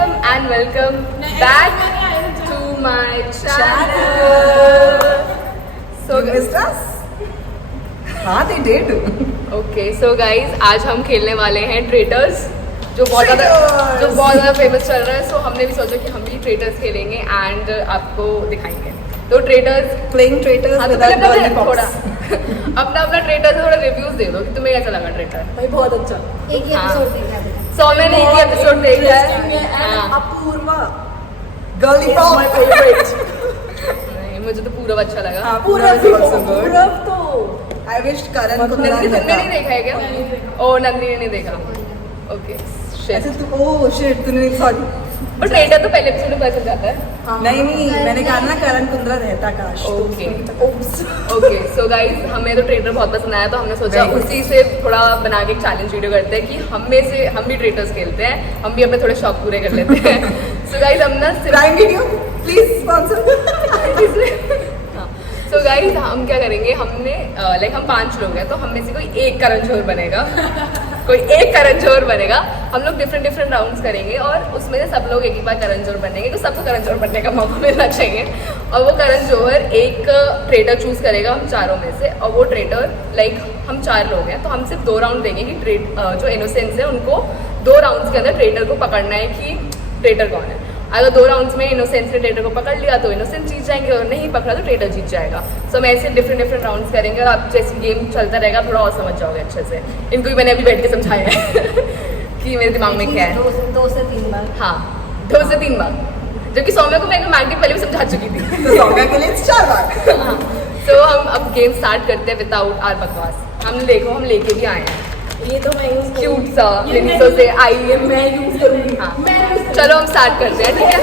welcome back to my channel. So missed us? हाँ they did. Okay, so guys, आज हम खेलने वाले हैं ट्रेटर्स जो बहुत ज़्यादा फेमस चल रहा है. सो हमने भी सोचा कि हम भी ट्रेटर्स खेलेंगे एंड आपको दिखाएंगे. तो ट्रेटर्स Playing traitors हाँ, तो without पहले lollipops. अपना ट्रेटर से थोड़ा रिव्यूज दे दो कि तुम्हें कैसा लगा ट्रेटर. भाई बहुत अच्छा. एक ही एपिसोड देखा है. सो मैंने एक ही एपिसोड देखा है. हाँ. अपूर्वा. Lollipop. My favorite. नहीं, मुझे तो पूरा अच्छा लगा. पूरा तो. I wish Karan को नंदिनी तुमने नहीं देखा है क्या? ओ नंदिनी ने देखा. ओके. अच्छा तू ओह शिट तूने नहीं सॉरी. और ट्रेटर तो पहले एपिसोड में पता चल जाता है. नहीं मैंने कहा ना करण कुंद्रा रहता काश. ओके. ओके सो गाइस हमें तो ट्रेटर बहुत पसंद आया तो हमने सोचा उसी से थोड़ा बना के एक चैलेंज वीडियो करते हैं कि हम भी ट्रेटर्स खेलते हैं. हम भी अपने थोड़े शौक पूरे कर लेते हैं. सो गाइस हम ना prime video please sponsor. So guys हम क्या करेंगे हमने लाइक हम 5 लोग हैं तो हम में से कोई एक करण जोहर बनेगा. कोई एक करण जोहर बनेगा. हम लोग डिफरेंट राउंड्स करेंगे और उसमें से सब लोग एक ही बार करण जोहर बनेंगे तो सबको करण जोहर बनने का मौका मिलना चाहिए. और वो करण जोहर एक ट्रेटर चूज करेगा हम चारों में से. और वो ट्रेटर लाइक हम 4 लोग हैं तो हम सिर्फ 2 राउंड देंगे कि जो इनोसेंस है उनको 2 राउंड्स के अंदर ट्रेटर को पकड़ना है कि ट्रेटर कौन है. अगर 2 राउंड्स में इनोसेंस ने ट्रेटर को पकड़ लिया तो इनोसेंस जीत जाएंगे और नहीं पकड़ा तो ट्रेटर जीत जाएगा. सो हम ऐसे डिफरेंट राउंड्स करेंगे और आप जैसे गेम चलता रहेगा थोड़ा और समझ जाओगे अच्छे से. इनको भी मैंने अभी बैठ के समझाया है कि मेरे दिमाग में क्या है. 2 से 3 बार. हाँ 2 से 3 बार. जबकि सौम्या को मैं मैग पहले भी समझा चुकी थी. तो सौम्या के लिए 4 बार. तो हम अब गेम स्टार्ट करते हैं विदाउट आर बकवास. हम देखो हम लेके भी आए हैं ये तो मैं यूज क्यूट सा लिनिसो से आई है मैं यूज करूंगी. हाँ चलो हम स्टार्ट करते हैं ठीक है.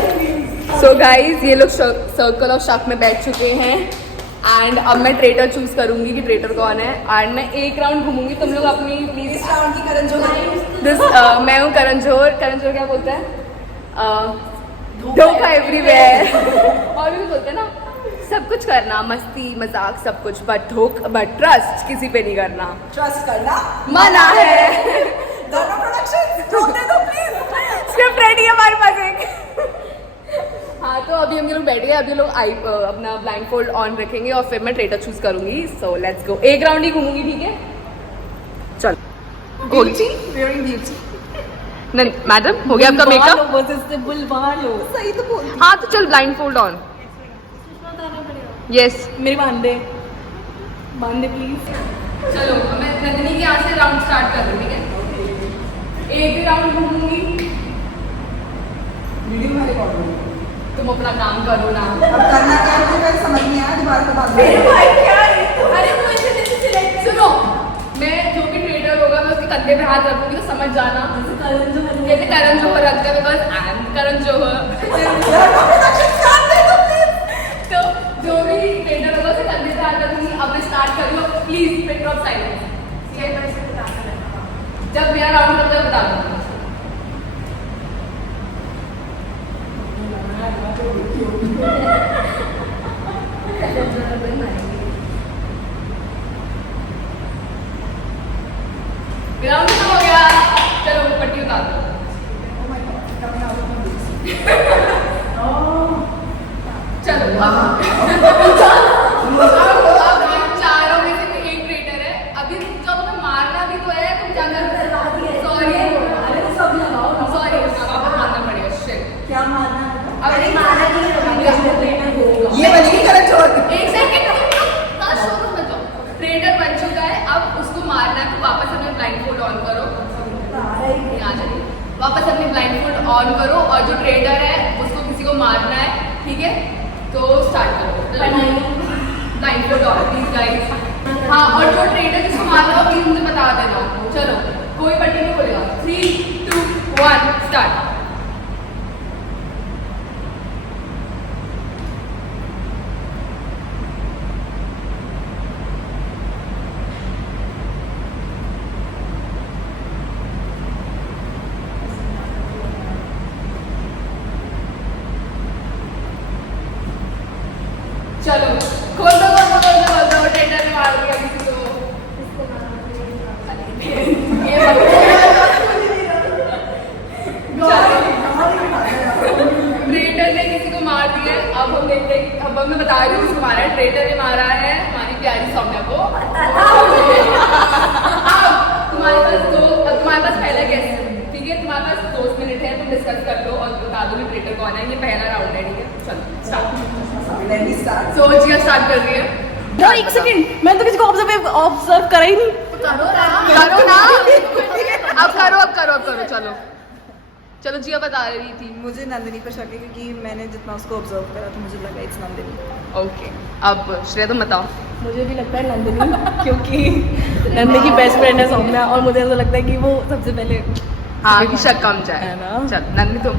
सो गाइज ये लोग सर्कल ऑफ शक में बैठ चुके हैं एंड अब मैं ट्रेटर चूज करूंगी कि ट्रेटर कौन है. एंड मैं एक राउंड घूमूंगी तुम लोग अपनी प्लीज. इस राउंड की करण जोहर. मैं हूँ करण जोहर. करण जोहर क्या बोलता है धोखा एवरीवेयर. और भी बोलते हैं ना सब कुछ करना मस्ती मजाक सब कुछ बट ट्रस्ट किसी पे नहीं करना. ट्रस्ट करना मना है. दोनों प्रोडक्शन रोक दे दो प्लीज. स्क्रिप्ट रेडी है हमारे पास एक. हाँ तो अभी हम ये लोग बैठ गए. अभी लोग अपना ब्लाइंड फोल्ड ऑन रखेंगे और फिर मैं ट्रेटर चूज करूंगी. So let's go. एक राउंड ही घूमूंगी ठीक है. चलो ब्यूटी वेयरिंग ब्यूटी. नहीं मैडम हो गया आपका मेकअप. बुलवा लो. सही तो बोल. हाँ तो चल ब्लाइंड फोल्ड ऑन. यस मेरी बांध दे प्लीज. चलो मैं नंदिनी के यहाँ से राउंड स्टार्ट कर रही हूँ ठीक है. एक भी राउंड घूमूंगी. वीडियो में रिकॉर्ड हो. तुम अपना काम करो ना. अब करना क्या है मुझे समझ नहीं आया. दोबारा तो बात अरे सुनो मैं जो भी ट्रेडर होगा मैं उसके कंधे पे हाथ रखूंगी तो समझ जाना जैसे करण जोहर रखता है because I am Karan Johar. तो जो भी ट्रेडर होगा उसके कंधे पे हाथ रखूंगी. अब मैं स्टार्ट कर रही हूँ प्लीज पिन ड्रॉप साइलेंस. जब मेरा राउंड होता है बता दूंगा. ग्राउंड खत्म हो गया. चलो पट्टी उतार दो. चलो अब चारों में से कोई एक ट्रेटर है. अभी जो तुम्हें मारना भी तो है तुम क्या कर. सॉरी सब लगाओ. सॉरी अब आपको मारना पड़ेगा. शिट क्या मारना. अरे मारा नहीं. ये बनेगी करण जोहर. एक सेकंड शोरूम में जाओ. ट्रेडर बन चुका है अब उसको मारना है तो वापस अपने ब्लाइंड फोल्ड ऑन करो. आ जाइए वापस अपने ब्लाइंड फोल्ड ऑन करो और जो ट्रेडर है उसको किसी को मारना है ठीक है. तो स्टार्ट करो blind fold on please guys. हाँ और जो ट्रेडर जिसको मारना हो प्लीज मुझे बता देना. चलो कोई पट्टी नहीं खोलेगा. 3 2 1 स्टार्ट. चलो खोल दो ट्रेडर ने मार दिया किसी को. ये मार दिए। अब हम देखते हैं, अब हमें बता रही हूँ किसको मारा है। ट्रेटर ने मारा है हमारी प्यारी सौम्या को। अब तुम्हारे पास पहला गेस, ठीक है, तुम्हारे पास 2 मिनट है, तुम डिस्कस कर लो और बता दो कि ट्रेटर कौन है। ये पहला राउंड है, ठीक है, चलो स्टार्ट। सो जिया स्टार्ट कर रही है। No, एक सेकंड, मैंने तो किसी को ऑब्जर्व करा ही नहीं। करो ना, अब करो, चलो चलो। जिया बता रही थी। मुझे नंदिनी पर शक है क्योंकि मैंने जितना उसको ऑब्जर्व करा तो मुझे लगा इट्स नंदिनी। ओके, अब श्रेया तुम बताओ। मुझे भी लगता है नंदिनी, क्योंकि नंदिनी की बेस्ट फ्रेंड है सौम्या, और मुझे ऐसा लगता है कि वो सबसे पहले हाँ कि शक कम जाए है ना। चल नंदिनी तुम।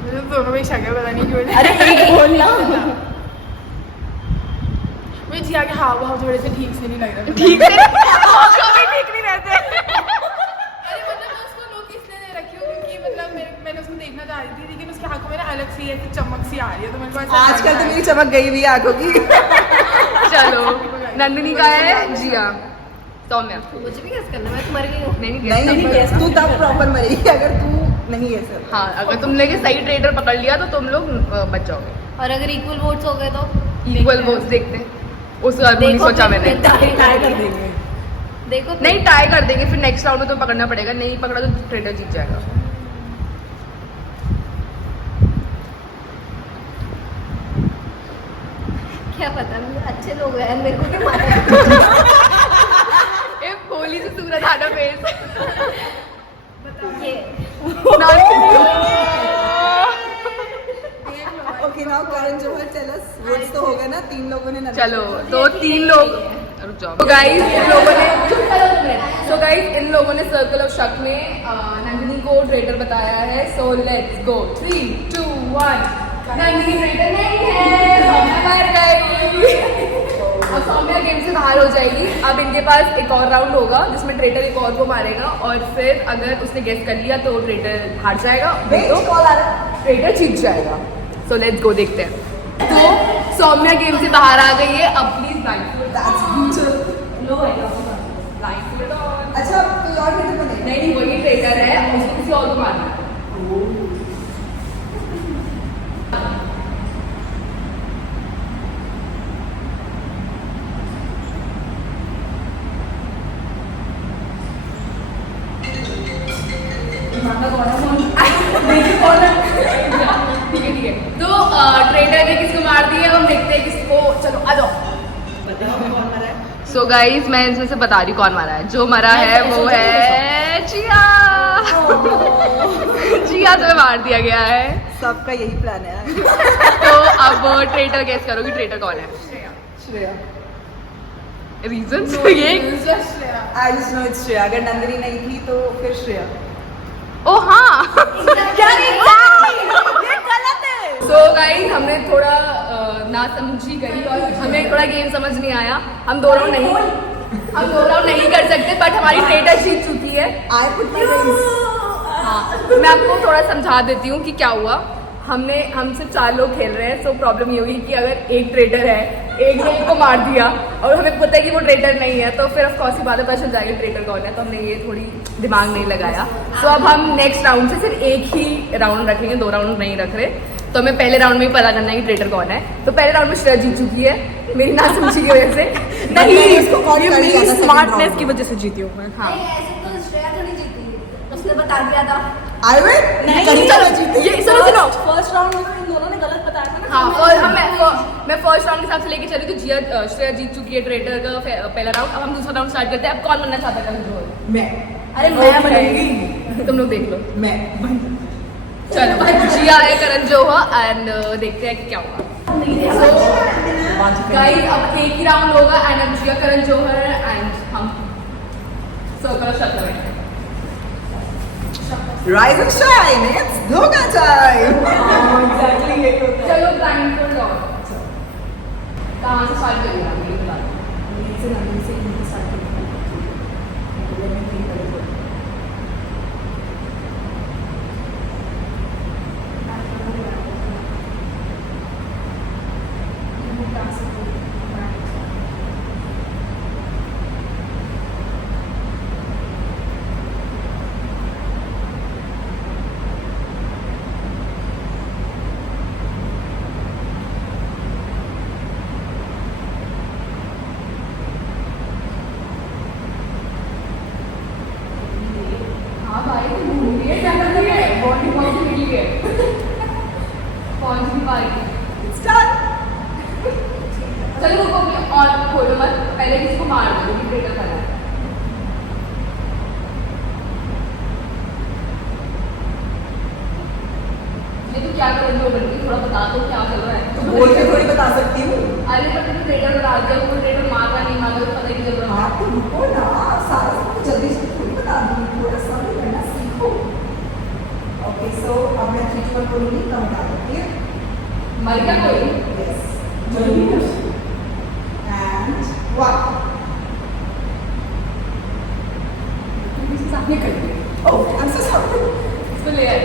मुझे दोनों में शक है, पता नहीं क्यों। अरे एक बोलना। मुझे जिया के हाव भाव थोड़े से ठीक से नहीं लग रहे। ठीक है, कभी ठीक नहीं रहते। अरे मतलब मैं उसको लुक इसलिए दे रखी हूँ क्योंकि मतलब मैंने उसको देखना चाह रही थी, लेकिन उसकी आंखों में ना अलग सी एक चमक सी आ रही है, तो मेरे को ऐसा आजकल तो मेरी चमक गई हुई है आंखों की। चलो नंदिनी का है जिया, सौम्या। मुझे भी गेस करना, मैं तो मर गई हूँ। नहीं नहीं guess तू तब प्रॉपर मरेगी अगर तू नहीं है सर। हाँ, अगर तुमने के सही ट्रेडर पकड़ लिया तो तुम लोग बच जाओगे। और अगर इक्वल वोट्स हो गए तो इक्वल वोट्स देखते हैं। उस बार नहीं सोचा मैंने। ट्राई कर देंगे। देखो नहीं ट्राई कर देंगे, फिर नेक्स्ट राउंड में तो पकड़ना पड़ेगा। नहीं पकड़ा तो ट्रेडर जीत जाएगा। क्या पता, मतलब अच्छे लोग हैं, मेरे को क्या मालूम। ए भोली से सूरत आना फेस। ये okay now Karan Johar tell us votes तो हो गए ना, 3 लोगों ने नंदिनी चलो को तो 3 लोग रुक जाओ। तो गाइस इन लोगों ने सर्कल ऑफ शक में नंदिनी को ट्रेडर बताया है। So let's go 3 2 1। Nandini trader नहीं है, सौम्या मर गई। अब सौम्या गेम से बाहर हो जाएगी। अब इनके पास एक और राउंड होगा जिसमें ट्रेडर एक और को मारेगा, और फिर अगर उसने गेस कर लिया तो ट्रेडर हार जाएगा, तो ट्रेडर जीत जाएगा। सो लेट्स गो, देखते हैं। तो सौम्या गेम से बाहर आ गई है। अब प्लीज That's beautiful. अच्छा कोई और ट्रेडर बनेगा? नहीं, वही ट्रेडर है, उसको किसी और को मारना है। ठीक है। तो ट्रेडर ने किसको मार दिया, हम देखते हैं किसको। चलो आ जाओ। सो गाइस मैं इसमें से बता रही हूँ कौन मारा है। जो मरा है वो है जिया। जिया से मार दिया गया है। सबका यही प्लान है। तो अब ट्रेडर गेस करो कि ट्रेडर कौन है। श्रेया। रीजन ये I just know it's Shreya. अगर नंदिनी नहीं थी तो फिर श्रेया। ओ हाँ। क्या ये गलत है। सो गाइस हमने थोड़ा ना समझी करी और हमें थोड़ा गेम समझ नहीं आया। हम 2 राउंड नहीं कर सकते, बट हमारी ट्रेडर जीत चुकी है। I put my rings. हाँ, मैं आपको थोड़ा समझा देती हूँ कि क्या हुआ। हम सिर्फ 4 लोग खेल रहे हैं। सो प्रॉब्लम ये हुई कि अगर एक ट्रेडर है, एक ने एक को मार दिया और हमें पता है कि वो ट्रेडर नहीं है, तो फिर ऑफ कोर्स ही बात है, पता चल जाएगी ट्रेडर कौन है। तो हमने ये थोड़ी दिमाग नहीं लगाया। सो अब हम नेक्स्ट राउंड से सिर्फ एक ही राउंड रखेंगे, 2 राउंड नहीं रख रहे। तो हमें पहले राउंड में ही पता करना है कि ट्रेडर कौन है। तो पहले राउंड में श्रेया जीत चुकी है मेरी ना समझी की वजह से। नहीं इसको कॉल ये कर मेरी लिया था स्मार्टनेस की वजह से जीती हूँ मैं। हाँ ऐसे तो श्रेया थोड़ी जीती, उसने बता दिया था। आई विल चलो ये सुनो फर्स्ट राउंड में तो इन दोनों ने गलत बताया था ना। हाँ, और मैं फर्स्ट राउंड के हिसाब से लेके चली तो श्रेया जीत चुकी है ट्रेडर का पहला राउंड। अब हम दूसरा राउंड स्टार्ट करते हैं। अब कौन बनना चाहता है करण जोहर? मैं अरे मैं बनूंगी। तुम लोग देख लो। मैं चलो जिया है करण जोहर एंड देखते हैं कि क्या होगा। गाइस अब एक ही राउंड होगा एंड अब जिया करण जोहर एंड हम सर्कल शट करेंगे। राइज एंड शाइन इट्स धोखा टाइम। चलो ब्लाइंडफोल्ड ऑन। कहाँ से स्टार्ट करेंगे आप ये बता दो। ये क्या कर रही है? बॉडी बहुत निकली है। पहुंच नहीं पाएगी। चलो रुको और खोलो मत, पहले किसी को मार दो कि ट्रेटर करना है। ये तो क्या कर रही हो बल्कि थोड़ा बता दो क्या कर रहा है। तो बोल के थोड़ी बता सकती हूँ। अरे पर तुम ट्रेटर बता दिया, वो ट्रेटर मारना नहीं मारना तो पता ही नहीं चल रहा। आप तो रुको ना, सारा सब कुछ जल्दी से थोड़ी बता दूँ, थोड़ा समय करना सीखो। ओके सो अब मैं 3 पर बोलूँगी तब बता दो, ठीक है? मर गया कोई? यस जरूर। एंड 1 सामने कर दे। ओह आई एम सो सॉरी। इसको ले आए।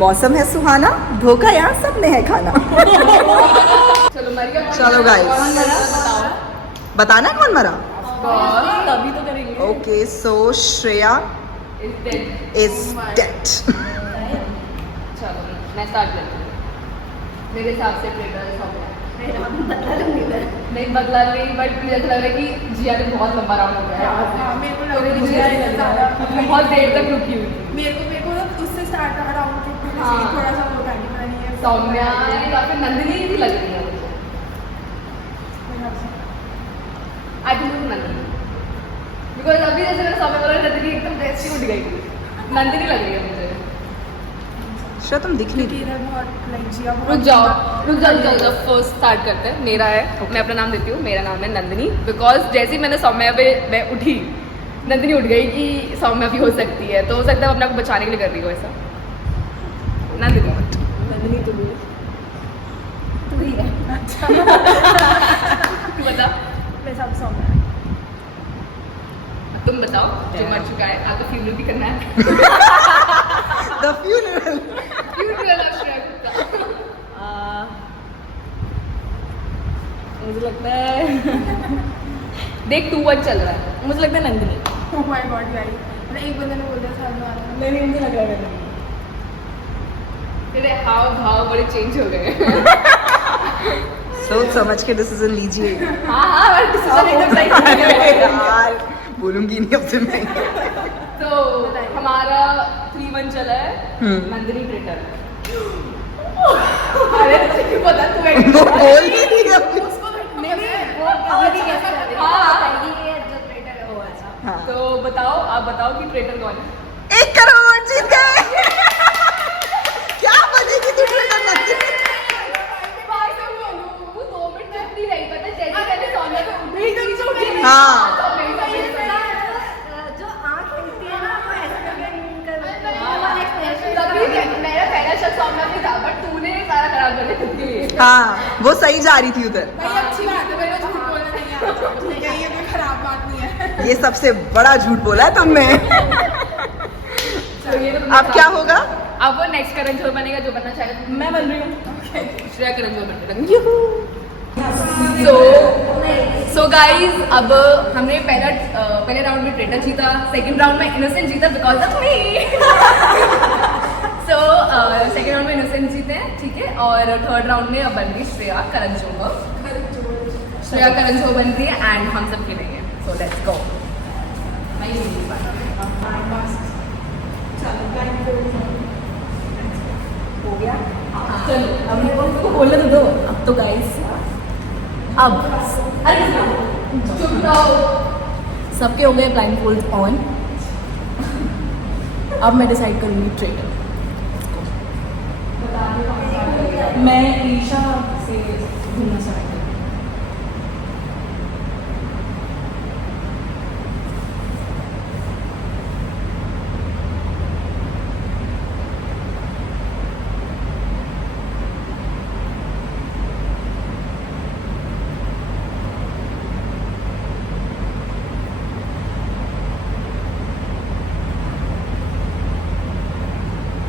मौसम है सुहाना, धोखा यहाँ सब में है खाना। चलो मर गया। चलो guys। कौन मरा? बताओ। बताना कौन मरा? तभी तो करेंगे। Okay so Shreya Is dead. Is dead. चलो मैं स्टार्ट करती हूँ। मेरे हिसाब से ट्रेटर सौम्या। नहीं बदला नहीं, बट मुझे ऐसा लग रहा है कि जिया ने बहुत लंबा राउंड हो गया है। हाँ, मेरे को तो लग मुझे रहा है ज़्यादा बहुत देर तक रुकी हुई थी। मेरे को ना उससे स्टार्ट रहा राउंड के हाँ। थोड़ा सा वो करनी पड़ी है सौम्या या फिर नंदिनी भी लग रही है मुझे। आई थिंक नंदिनी, बिकॉज अभी जैसे मैंने सौम्या बोला नंदिनी एकदम टेस्टी उठ गई थी। नंदिनी लग रही है मुझे। श्रेया तुम दिख नहीं क्योंकि रही। इधर बहुत लाइक जिया बहुत रुक जाओ फर्स्ट स्टार्ट करते हैं। मेरा है मैं अपना नाम देती हूँ, मेरा नाम है नंदिनी। बिकॉज जैसे ही मैंने सौम्या पे मैं उठी, नंदिनी उठ गई कि सौम्या भी हो सकती है, तो हो सकता है वो अपने आप को बचाने के लिए कर रही हो ऐसा। नंदिनी नंदिनी तो भी तू ही है। अच्छा तू बता। मेरे साथ सौम्या तुम बताओ जो मर चुका है, आपको फ्यूनरल भी करना है। The funeral. फ्यूनरल मुझे लगता है देख 2-1 चल रहा है। मुझे लगता है Nandini. Oh my God guys मतलब एक बंदे ने बोला था मैं नहीं मुझे लग रहा है नंदिनी। तेरे हाव भाव बड़े चेंज हो गए। सोच समझ के डिसीजन लीजिए। हाँ बट डिसीजन एकदम सही है। यार बोलूंगी नहीं अब से मैं। तो हमारा 3-1 चला है। नंदिनी ट्रेटर। अरे तुझे क्यों पता तू एक वो बोल ही नहीं अपनी। उसको हाँ। तो बताओ, आप बताओ कि ट्रेटर कौन है? 1 करोड़ जीत गए। क्या बनेगी तू ट्रेटर नंदिनी? हाँ जो आँख खुलती है ना वो ऐसा करके मूव कर मेरा पहला शब्द सौम्या भी था, बट तूने सारा खराब कर दिया खुद के लिए। हाँ वो सही जा रही थी उधर। भाई अच्छी बात है मेरे झूठ बोलना नहीं आता ठीक है ये कोई खराब बात नहीं है ये सबसे बड़ा झूठ बोला है तुमने। तो ये तो अब क्या होगा? अब वो नेक्स्ट करण जोहर बनेगा जो बनना चाहेगा। मैं बन रही हूँ। श्रेया करण जोहर बनेगा। सो गाइज अब हमने पहले राउंड में ट्रेटर जीता, सेकंड राउंड में इनोसेंट जीता because of me. So second round में इनोसेंट जीते हैं, ठीक है। और थर्ड राउंड में अब बन रही श्रेया करण जोहर। श्रेया करण जोहर बन रही है एंड हम सब खेलेंगे। So let's go. हो गया। चलो अब मेरे को बोलने तो दो। अब तो गाइस अब चुप रहो। सबके हो गए ब्लाइंड फोल्ड ऑन। अब मैं डिसाइड करूँगी ट्रेडर। मैं ईशा से घूमना चाहती हूँ।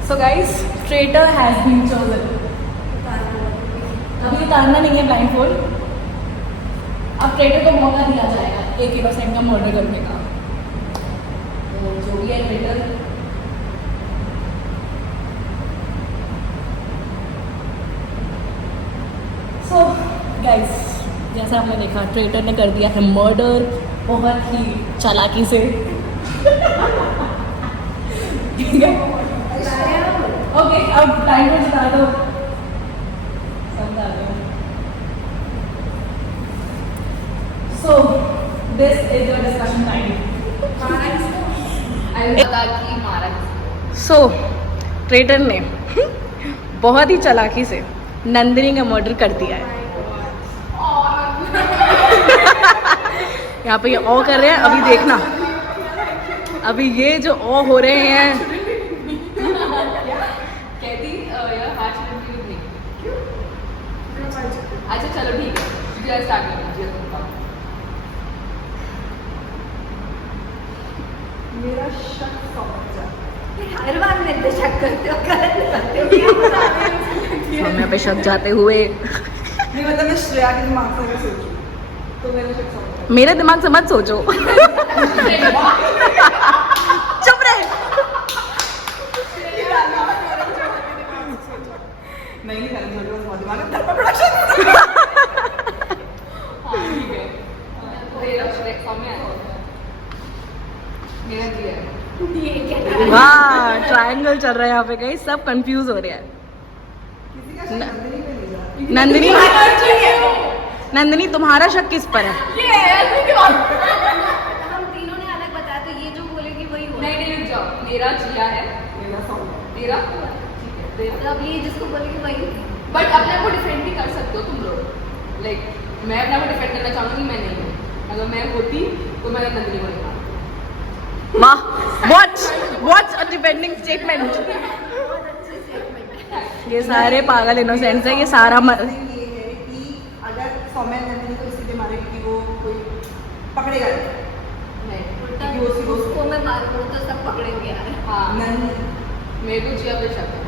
So guys, traitor has been chosen. अभी उतारना नहीं है ब्लाइंड फोल्ड। अब ट्रेटर को मौका दिया जाएगा 1% का मर्डर करने का। तो जो भी है ट्रेटर सो गाइस जैसा आपने देखा ट्रेटर ने कर दिया है मर्डर बहुत ही चालाकी से। ठीक है ओके अब टाइमर बता दो समझा दो so this is your discussion time so traitor ने बहुत ही चालाकी से नंदिनी का मर्डर कर दिया है यहाँ पे ये ओ कर रहे हैं अभी देखना अभी ये जो ओ हो रहे हैं कहती यार हाथ से नहीं क्यों अच्छा चलो ठीक है जिया स्टार्ट कर दीजिए तुम मेरा शक समझ जा हर बार मेरे पे शक करते हो गलत करते हो क्या पता समय पे शक जाते हुए नहीं मतलब मैं श्रेया के दिमाग से अगर सोचूं तो मेरा शक समझ जा मेरे दिमाग से मत सोचो चुप रहे नहीं करना चाहिए बहुत दिमाग में धर्म प्रोडक्शन हाँ ठीक है मेरा श्रेक सामने आया मेरा दिया ये क्या वाह ट्रायंगल चल रहा है यहाँ पे कहीं सब कंफ्यूज हो रहे हैं किसी का शक नंदिनी पे नहीं जा नंदिनी नंदिनी तुम्हारा शक किस पर है हम तीनों ने अलग बताया तो ये जो बोलेगी वही हुआ नहीं रुक जाओ मेरा जिया है मेरा सॉन्ग तेरा ठीक है तेरा मतलब ये जिसको बोलेगी वही बट अपने को डिफेंड भी कर सकते हो तुम लोग लाइक मैं अपने को डिफेंड करना चाहूँगी मैं नहीं हूँ अगर मैं होती तो मैं नंदिनी को नहीं मानती वाह व्हाट्स अ डिपेंडिंग स्टेटमेंट ये सारे पागल इनोसेंट्स है ये सारा ये है कि अगर सौम्या नंदिनी को इसलिए मारे कि वो कोई पकड़ेगा नहीं उल्टा क्योंकि वो उसको मैं मार दूँ तो सब पकड़ेंगे यार हाँ नंदिनी मेरे को जिया पे शक है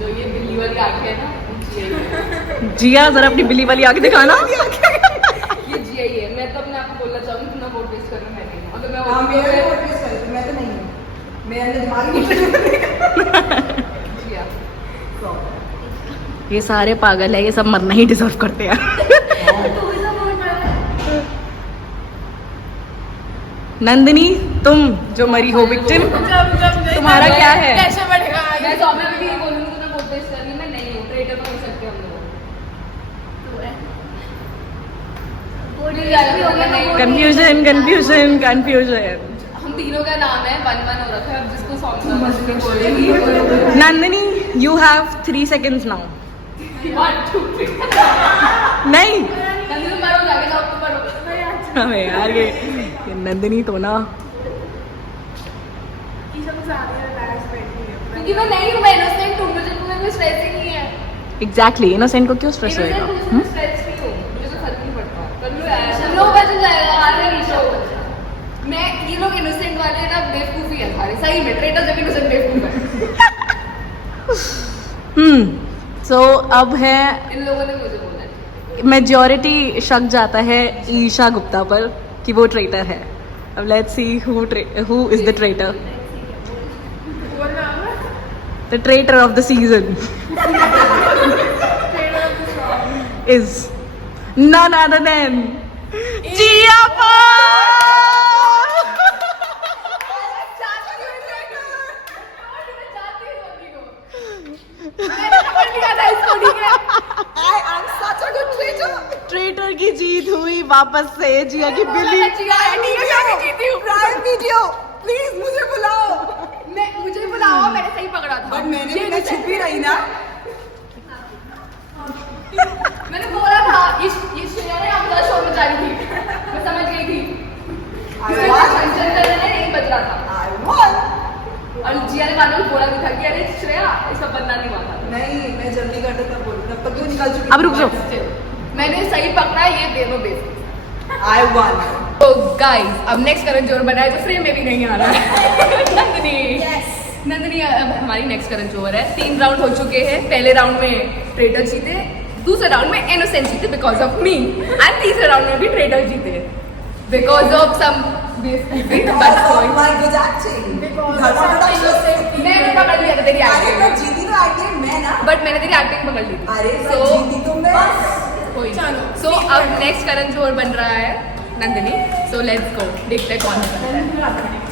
जो ये बिल्ली वाली आंखें है ना वो जिया ही है जिया जरा अपनी बिल्ली वाली आंख दिखाना ये जिया ही है मैं तो अपने आप को बोलना चाहूँगी तुम ना वोट वेस्ट करना मैं नहीं हूँ अगर मैं हाँ होती मेरा भी तो वोट वेस्ट कर मैं तो नहीं हूँ मेरे अंदर दिमाग नहीं जिया ये सारे पागल है ये सब मरना ही डिजर्व करते हैं तो भी तो बोल रहा है नंदिनी तुम जो मरी हो विक्टिम तुम्हारा क्या है कैसे बढ़ेगा मैं सौम्या भी यही बोलूँगी तो मैं वोट वेस्ट करनी मैं नहीं हूँ ट्रेटर तो हो सकते हम लोग तो है वोट नहीं, वेस्ट भी हो गया तो वोट कंफ्यूजन कंफ्यूजन कंफ्यूजन हम तीनों का नाम है वन वन हो रखा है अब जिसको सौम्या बोलेगी Nandini you have 3 seconds now 1 2 3 नहीं नंदिनी मारो जाके जाओ तुम मारो अबे यार ये नंदिनी तो ना क्योंकि मैं नहीं हूँ मैं इनोसेंट हूँ मुझे तुम्हें कोई स्ट्रेस ही नहीं है एग्जैक्टली इनोसेंट को क्यों स्ट्रेस इनोसेंट होएगा हूँ जिसमें स्ट्रेस नहीं हूँ मुझे तो फर्क नहीं पड़ता कर लो यार हम लोग बच जाएगा हारे नीचे मैं ये लोग इनोसेंट वाले ना बेवकूफी है सारे सही में ट्रेटर जब इनोसेंट बेवकूफ है सो अब है इन लोगों ने मुझे बोला है मेजॉरिटी शक जाता है ईशा गुप्ता पर कि वो ट्रेटर है अब let's see who is the traitor the traitor of the season is none other than Jiya traitor की जीत हुई वापस से जिया की बिल्ली प्राइम वीडियो प्लीज मुझे बुलाओ मुझे बुलाओ मैंने सही पकड़ा था बट मैंने भी छुपी रही ना मैंने बोला था ये श्रेया ने अपना शो में जानी थी मैं समझ गई थी टेंशन करने नहीं बच रहा था I won. और जिया ने बाद में बोला भी था कि अरे श्रेया इसका बंदा नहीं हुआ था नहीं मैं जल्दी करता तब बोलूँ तब तक तो निकल चुकी अब रुक जाओ मैंने सही पकड़ा ये दोनों बेस I won. तो गाइस अब नेक्स्ट करण जोहर बना है जो फ्रेम में भी नहीं आ रहा है नंदिनी नंदिनी अब हमारी नेक्स्ट करण जोहर है 3 राउंड हो चुके हैं पहले राउंड में ट्रेटर जीते दूसरे राउंड में इनोसेंट जीते बिकॉज ऑफ मी एंड तीसरे राउंड में भी ट्रेटर जीते because of some My good acting. Dharma production. मैंने पकड़ लिया था तेरी अरे मैं एक्टिंग जीती तो acting मैं ना बट मैंने तेरी एक्टिंग पकड़ ली थी अरे मैं So, जीती तो मैं कोई सो अब नेक्स्ट करण जोहर बन रहा है नंदिनी सो लेट्स गो देखते हैं कौन है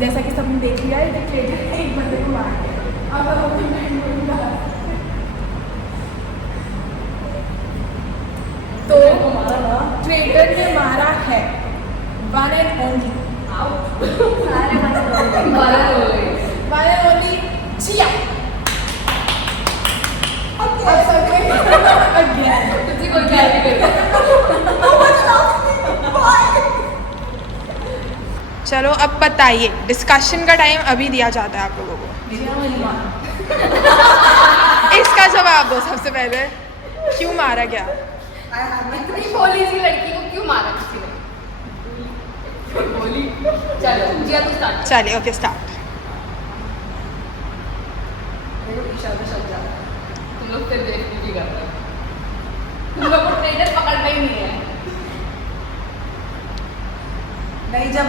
जैसा कि सबने देख लिया है, ट्रेडर ने एक बंदे को मार दिया। अब हम अपनी बहन को निकाल तो ट्रेडर ने मारा है वन एंड ओनली सारे बंद जिया। अब सबने अगेन तुझे कोई क्या नहीं करता। चलो अब बताइए, डिस्कशन का टाइम अभी दिया जाता है आप लोगों को। इसका जवाब दो सबसे पहले, क्यों मारा गया? इतनी भोली सी लड़की को क्यों मारा किसी ने? भोली। चलो जिया तू स्टार्ट। चलिए ओके स्टार्ट। तुम लोग फिर बेइज्जती करते हो। तुम लोग को ट्रेडर पकड़ना ही नहीं है। नहीं, जब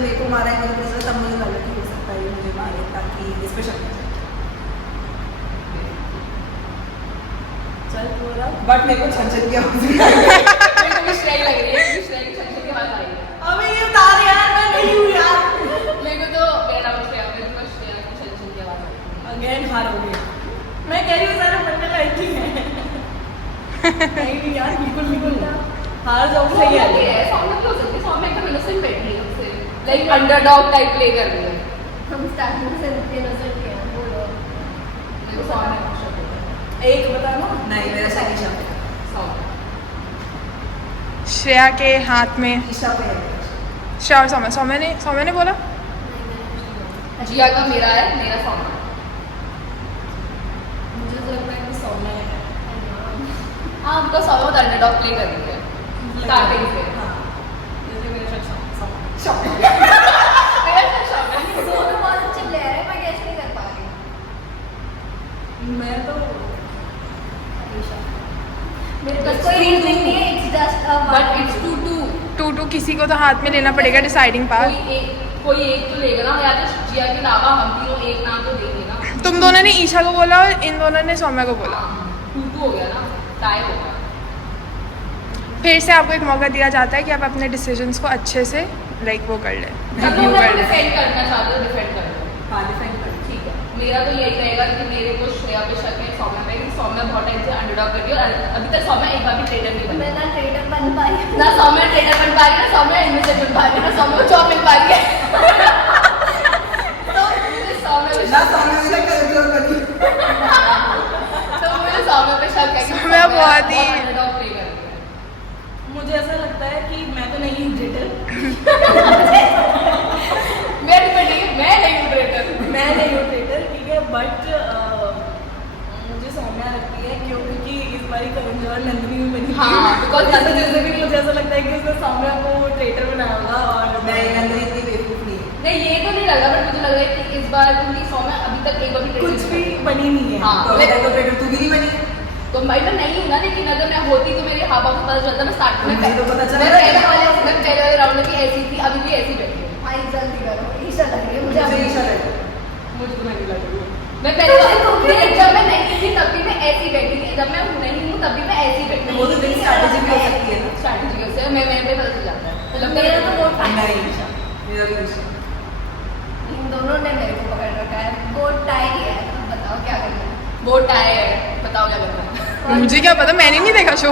मेरे को मारा है मतलब तब मुझे लगा कि हो सकता है ये मुझे मारे, ताकि इस पे शक न जाए। चल पूरा बट मेरे को छन की आवाज मेरे को भी श्रेय लग रही है, क्योंकि श्रेय की छन की आवाज आई है। अबे ये उतार यार, मैं नहीं हूँ यार। मेरे को तो मेरा नाम श्रेया, मेरे को श्रेया की छन की आवाज आई है। अगेन हारोगे। मैं कह रही हूँ सारे बनने लायक ही है। नहीं यार, बिल्कुल हार जाओगे। सही है। सौम्य क्यों हो सकती है? सौम्य एकदम इनोसेंट बैठ रही है उससे, लाइक अंडरडॉग टाइप प्ले कर रही है। हम स्टार्टिंग से इनोसेंट हैं, बोलो। मेरे को सौम्य का शब्द है। एक बताना। नहीं, मेरा सही शब्द है। सौम्य। श्रेया के हाथ में ईशा पे है। श्रेया और सौम्य ने बोला। जिया का मेरा है, मेरा सौम्य। मुझे तो लगता है कि सौम्य है। हाँ, हमको सौम्य बहुत अंडरडॉग प्ले कर रही है स्टार्टिंग से। हाँ, जैसे मेरे साथ मेरा तो सौम्य। दोनों बहुत अच्छे प्लेयर है, मैं कैच नहीं कर पा रही हूँ। मैं तो मेरे पास कोई रीजनिंग नहीं है, it's just a but it's 2-2। 2-2 किसी को तो हाथ में लेना पड़ेगा डिसाइडिंग पार्ट। कोई एक तो लेगा ना, या तो जिया के अलावा हम तीनों एक नाम तो देंगे ना। तुम दोनों ने ईशा को बोला और इन दोनों ने सौम्या को बोला। 2-2 हो गया ना, टाई हो गया। फिर से आपको एक मौका दिया जाता है कि आप अपने डिसीजंस को अच्छे से लाइक वो कर लें, रिव्यू कर लें। डिफेंड करना चाहते हो, डिफेंड कर लो। हाँ, डिफेंड कर। ठीक है, मेरा तो यही रहेगा कि मेरे को श्रेया पे शक है, सौम्या पे, क्योंकि सौम्या बहुत टाइम से अंडरडॉग कर रही है और अभी तक सौम्या एक बार भी ट्रेडर नहीं बनी। मैं ना ट्रेडर बन पाई हूँ। ना सौम्या ट्रेडर बन पा रही है, ना सौम्या इनमें बन पा रही है, ना सौम्या को जॉब मिल पा रही है। तो मुझे सौम्या पे ना शक सामने है। से कर दिया कभी। तो मुझे सौम्या पे शक है कि सौम्या बहुत ही- अंडरडॉग प्ले कर रही है। मुझे ऐसा लगता है कि मैं तो नहीं हूँ ट्रेडर। मैं नहीं हूँ ट्रेडर। मैं नहीं हूँ ट्रेडर, ठीक है, बट मुझे सौम्या लगती है क्योंकि इस बार करण जौहर नंदिनी में बनी। हाँ, because जैसे जैसे भी मुझे ऐसा लगता है कि उसने सौम्या को ट्रेडर बनाया होगा। और नहीं, नंदिनी इतनी बेवकूफ नहीं है। नहीं, ये तो नहीं लगा, बट मुझे लग रहा है कि इस बार क्योंकि सौम्या अभी तक एक बार भी ट्रेडर कुछ भी बनी नहीं है। हाँ। तो अभी तक तो ट्रेडर तू भी नहीं बनी। तो मैं तो नहीं हूँ ना, लेकिन अगर मैं होती तो मेरे हाव भाव से पता चलता। मैं स्टार्ट में मुझे तो पता चला मैं था। पहले वाले राउंड में भी ऐसी थी, अभी भी ऐसी बैठी हूँ। भाई जल्दी करो, ईशा लग रही है मुझे। मुझे ईशा लग रही है। मुझे तो नहीं लग रही है। मैं पहले जब मैं नहीं थी तब भी मैं ऐसी बैठी थी, जब मैं नहीं हूँ तब भी मैं ऐसी बैठी वो हूँ। तो तेरी स्ट्रैटेजी भी हो सकती है ना। स्ट्रैटेजी से मैं पे पता चल जाता है। मतलब मेरा तो वोट नहीं, ईशा मेरा भी ईशा। इन दोनों ने मेरे को पकड़ रखा है। वोट टाई है, अब बताओ क्या करना है। वोट आए है, बताओ क्या करना है। मुझे क्या पता, मैंने नहीं देखा शो।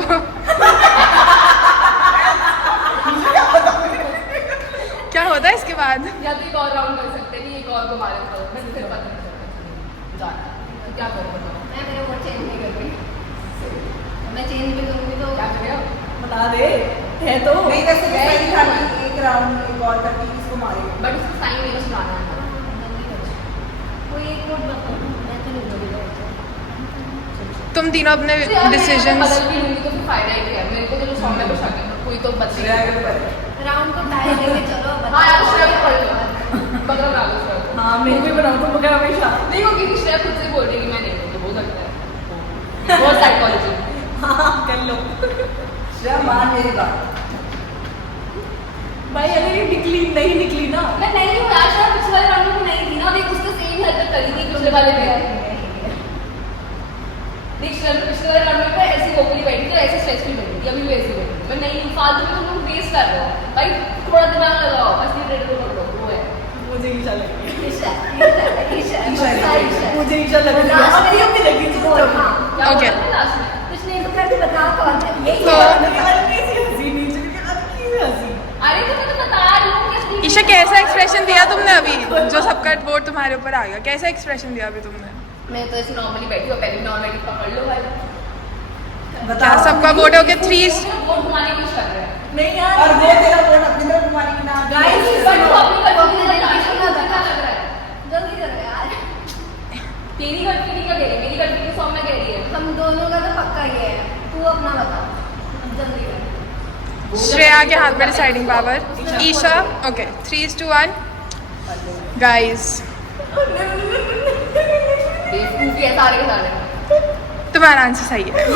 क्या होता है इसके बाद? या तो एक और राउंड कर सकते हैं कि एक और को मारे तो मैं फिर पता नहीं चलता। जाना तो क्या करूँ बताओ। मैं मेरा वोट चेंज नहीं कर रही। मैं चेंज भी करूँगी तो क्या करें अब? बता दे है तो। नहीं, वैसे भी सही था कि एक राउंड में एक और करके किसको मारेगा। बट उसको साइन मेरे को सुनाना है। कोई एक वोट बताओ, मैं तो नहीं बोली। तुम तीनों अपने तो यार मैं डिसीजंस बदल भी लूंगी तो फिर फायदा ही क्या है? मेरे को तो जो सौम्य को शक है, कोई तो बच श्रेया गया। के ऊपर है। राउंड को टाई लेके चलो। हाँ यार, श्रेया को पढ़ लो, पकड़ो ना लो श्रेया को। हाँ, मेरे भी बनाओ तुम मगर हमेशा। नहीं वो क्योंकि श्रेया खुद से बोल रही है कि मैं नहीं हूँ, तो हो सकता है वो साइकोलॉजी। हाँ, कर लो। श्रेया मान मेरी बात। भाई अगर ये निकली नहीं निकली ना, मैं नहीं हूँ यार, श्रेया पिछले वाले राउंड में नहीं थी ना, देख उसने सेम हरकत करी थी पिछले वाले में। देख श्रेया पिछले वाले राउंड में मैं ऐसी ओपरी बैठी थी, ऐसे स्ट्रेसफुल बैठी थी, अभी भी ऐसी बैठी थी। मैं नहीं हूँ, फालतू में तुम लोग वेस्ट कर रहे हो भाई, थोड़ा दिमाग लगाओ, असली ट्रेडर को पकड़ो, वो है। मुझे ईशा ईशा Side से। मुझे ईशा लग रही है अभी अभी लगी जो हाँ ओके कुछ नहीं तो करके बता कौन है यही तो- है। अरे तो मैं तो बता रही हूँ ईशा कैसा एक्सप्रेशन दिया तुमने अभी जो सबका वोट तुम्हारे ऊपर आ गया कैसा एक्सप्रेशन दिया अभी तुमने मैं तो ऐसे नॉर्मली बैठी हूँ पहले नॉर्मली पकड़ लो भाई क्या सबका वोट हो गया 3 वोट घुमाने की कोशिश कर रहे हैं नहीं यार और वो तेरा वोट अपनी तरफ घुमाने की ना गाइस बट वो अपनी अपनी गलती तरफ से ईशा लग लग रहा रहा है जल्दी करो यार तेरी गलती नहीं कह रही मेरी गलती की सॉन्ग में कह रही है हम दोनों का तो पक्का ये है तू अपना बता अब जल्दी कर श्रेया के हाथ में deciding power Isha okay 3:1 guys बेवकूफी है सारे के सारे तुम्हारा आंसर सही है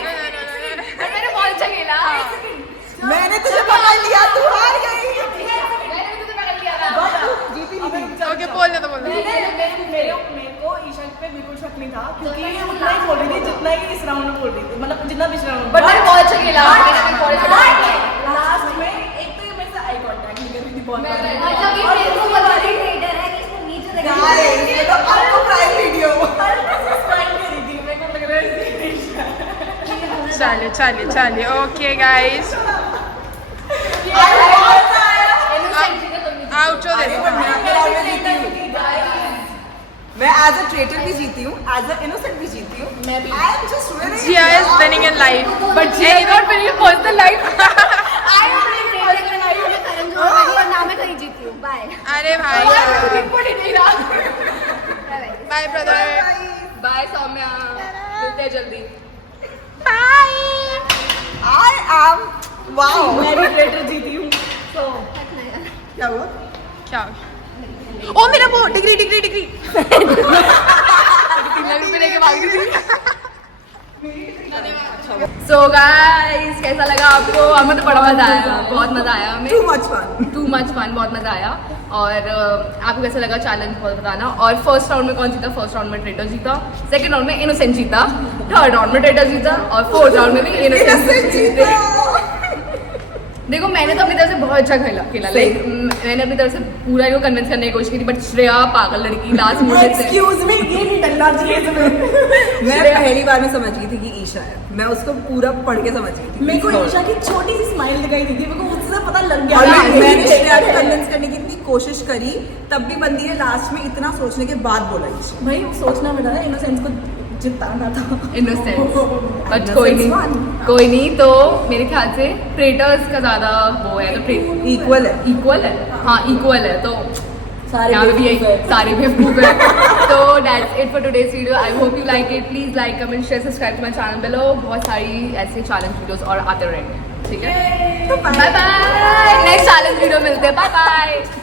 मैंने बहुत अच्छा खेला मैंने तुझे पकड़ लिया तू हार गई मैंने भी तुझे पकड़ लिया था जीती नहीं ओके बोलने तो बोलने मेरे को ईशा पे बिल्कुल शक नहीं था क्योंकि ये उतना ही बोल रही थी जितना ही इस राउंड में बोल रही थी मतलब जितना पिछले राउंड में बट मैंने बहुत अच्छा खेला मैंने भी बहुत अच्छा खेला लास्ट में एक तो ये मेरे से आई कांटेक्ट नहीं कर रही थी बहुत मतलब ये मेरे को बता रही ट्रेडर है कि इसने नीचे देखा गाइस ये तो आपको प्राइम वीडियो स्माइल कर रही थी मेरे को लग रहा है चलिए चलिए चलिए ओके गाइस आउटरो दे दो मैं एज अ ट्रेटर भी जीती हूँ एज अ इनोसेंट भी जीती हूँ मैं भी I am just winning Jiya is winning in life but जी I not winning personal life ना मैं कहीं जीती हूँ बाय अरे भाई रिपोर्ट ही नहीं रहा बाय ब्रदर बाय सौम्या मिलते हैं जल्दी बाय आई एम वाओ मैं भी ट्रेटर जीती हूँ तो क्या हुआ क्या ओ मेरा वो डिग्री डिग्री डिग्री 3 लाख रुपए लेके भाग गई सो गाइस कैसा लगा आपको हमें तो बड़ा मजा आया बहुत मजा आया हमें too much fun too much fun बहुत मजा आया और आपको कैसा लगा चैलेंज बहुत बताना और फर्स्ट राउंड में कौन जीता फर्स्ट राउंड में ट्रेटर जीता सेकंड राउंड में इनोसेंट जीता थर्ड राउंड में ट्रेटर जीता और फोर्थ राउंड में भी इनोसेंट जीता देखो मैंने तो अपनी तरफ से बहुत अच्छा खेला लाइक मैंने अपनी तरफ से पूरा इनको कन्विंस करने की कोशिश की थी बट श्रेया पागल लड़की लास्ट मुझे एक्सक्यूज मी ये नहीं डलना चाहिए तुम्हें मैं पहली बार में समझ गई थी कि ईशा है मैं उसको पूरा पढ़ के समझ गई थी मेरे को ईशा की छोटी सी स्माइल दिखाई दी थी मेरे को उससे पता लग और गया मैंने श्रेया को कन्विंस करने की इतनी कोशिश करी तब भी बंदी ने लास्ट में इतना सोचने के बाद बोला ईशा भाई सोचना पड़ा था इनोसेंस को जिताना था इनोसेंस बट कोई नहीं तो मेरे ख्याल से ट्रेटर्स का ज्यादा वो है तो इक्वल है इक्वल है हाँ इक्वल है तो सारे यहाँ पे भी बेवकूफ है। सारे बेवकूफ है तो that's it for today's video I hope you like it please like comment share subscribe to my channel below बहुत सारी ऐसे चैलेंज वीडियोस और आते रहेंगे ठीक है bye bye next challenge video मिलते हैं बाय बाय